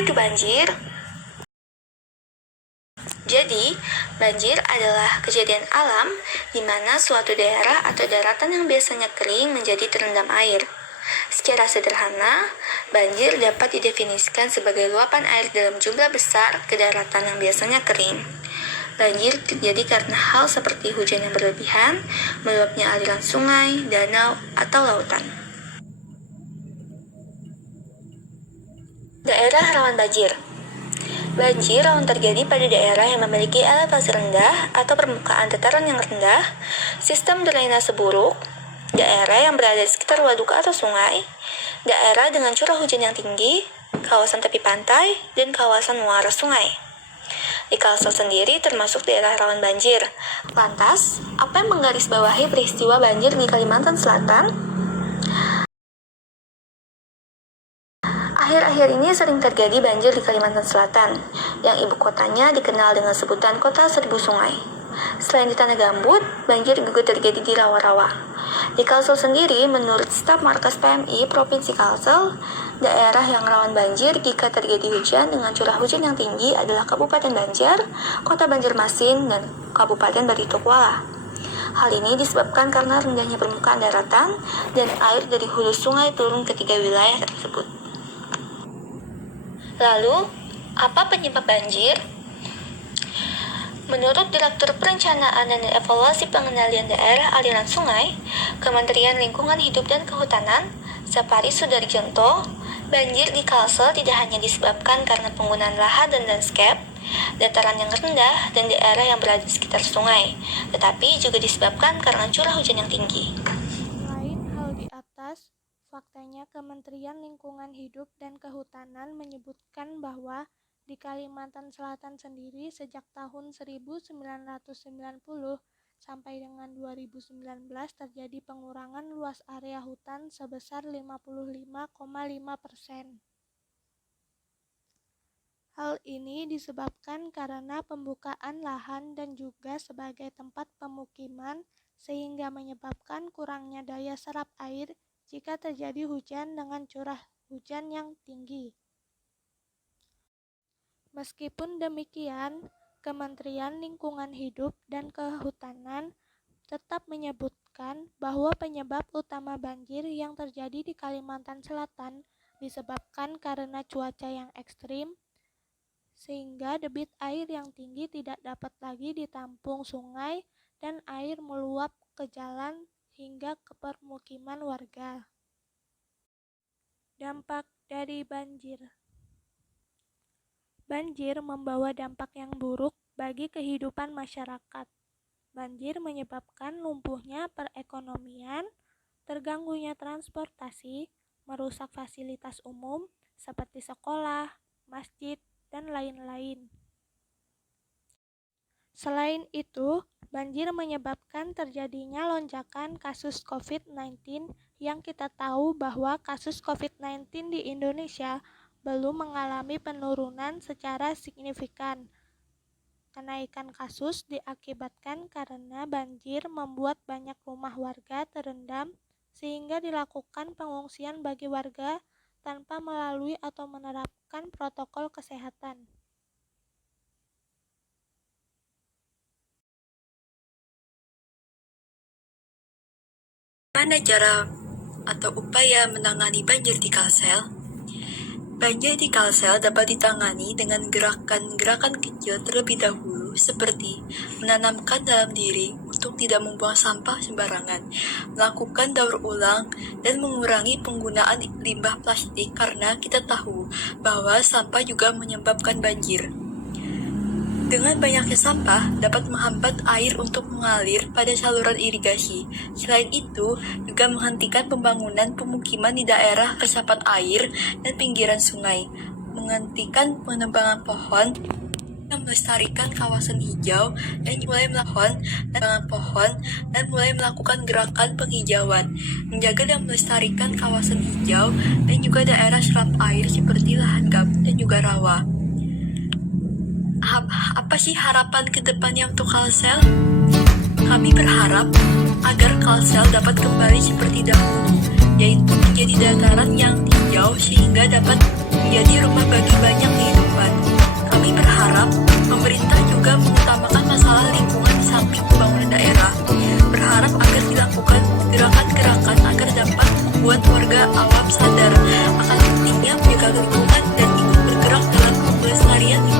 itu banjir? Jadi, banjir adalah kejadian alam di mana suatu daerah atau daratan yang biasanya kering menjadi terendam air. Secara sederhana, banjir dapat didefinisikan sebagai luapan air dalam jumlah besar ke daratan yang biasanya kering. Banjir terjadi karena hal seperti hujan yang berlebihan, meluapnya aliran sungai, danau, atau lautan. Daerah rawan banjir. Banjir rawan terjadi pada daerah yang memiliki elevasi rendah atau permukaan dataran yang rendah, sistem drainase buruk, daerah yang berada di sekitar waduk atau sungai, daerah dengan curah hujan yang tinggi, kawasan tepi pantai, dan kawasan muara sungai. Di Kalsel sendiri termasuk daerah rawan banjir. Lantas, apa yang menggarisbawahi peristiwa banjir di Kalimantan Selatan? Akhir-akhir ini sering terjadi banjir di Kalimantan Selatan, yang ibu kotanya dikenal dengan sebutan Kota Seribu Sungai. Selain di Tanah Gambut, banjir juga terjadi di rawa-rawa. Di Kalsel sendiri, menurut staf markas PMI Provinsi Kalsel, daerah yang rawan banjir jika terjadi hujan dengan curah hujan yang tinggi adalah Kabupaten Banjar, Kota Banjarmasin, dan Kabupaten Barito Kuala. Hal ini disebabkan karena rendahnya permukaan daratan dan air dari hulu sungai turun ke 3 wilayah tersebut. Lalu, apa penyebab banjir? Menurut Direktur Perencanaan dan Evaluasi Pengendalian Daerah Aliran Sungai, Kementerian Lingkungan Hidup dan Kehutanan, Sapari Sudarjanto, banjir di Kalsel tidak hanya disebabkan karena penggunaan lahan dan landscape, dataran yang rendah, dan daerah yang berada di sekitar sungai, tetapi juga disebabkan karena curah hujan yang tinggi. Selain hal di atas, faktanya Kementerian Lingkungan Hidup dan Kehutanan menyebutkan bahwa di Kalimantan Selatan sendiri sejak tahun 1990 sampai dengan 2019 terjadi pengurangan luas area hutan sebesar 55,5%. Hal ini disebabkan karena pembukaan lahan dan juga sebagai tempat pemukiman sehingga menyebabkan kurangnya daya serap air jika terjadi hujan dengan curah hujan yang tinggi. Meskipun demikian, Kementerian Lingkungan Hidup dan Kehutanan tetap menyebutkan bahwa penyebab utama banjir yang terjadi di Kalimantan Selatan disebabkan karena cuaca yang ekstrim, sehingga debit air yang tinggi tidak dapat lagi ditampung sungai dan air meluap ke jalan hingga ke permukiman warga. Dampak dari banjir. Banjir membawa dampak yang buruk bagi kehidupan masyarakat. Banjir menyebabkan lumpuhnya perekonomian, terganggunya transportasi, merusak fasilitas umum seperti sekolah, masjid, dan lain-lain. Selain itu, banjir menyebabkan terjadinya lonjakan kasus COVID-19 yang kita tahu bahwa kasus COVID-19 di Indonesia belum mengalami penurunan secara signifikan. Kenaikan kasus diakibatkan karena banjir membuat banyak rumah warga terendam sehingga dilakukan pengungsian bagi warga tanpa melalui atau menerapkan protokol kesehatan. Bagaimana cara atau upaya menangani banjir di Kalsel? Banjir di Kalsel dapat ditangani dengan gerakan-gerakan kecil terlebih dahulu seperti menanamkan dalam diri untuk tidak membuang sampah sembarangan, melakukan daur ulang, dan mengurangi penggunaan limbah plastik karena kita tahu bahwa sampah juga menyebabkan banjir. Dengan banyaknya sampah dapat menghambat air untuk mengalir pada saluran irigasi. Selain itu, juga menghentikan pembangunan pemukiman di daerah resapan air dan pinggiran sungai, menghentikan penebangan pohon, dan melestarikan kawasan hijau dan mulai melakukan gerakan penghijauan, menjaga dan melestarikan kawasan hijau dan juga daerah serap air seperti lahan gambut dan juga rawa. Apa sih harapan ke depannya untuk Kalsel? Kami berharap agar Kalsel dapat kembali seperti dahulu, yaitu menjadi dataran yang hijau sehingga dapat menjadi rumah bagi banyak kehidupan. Kami berharap pemerintah juga mengutamakan masalah lingkungan di samping pembangunan daerah. Berharap agar dilakukan gerakan-gerakan agar dapat membuat warga awam sadar akan pentingnya menjaga lingkungan dan ikut bergerak dalam pelestarian lingkungan.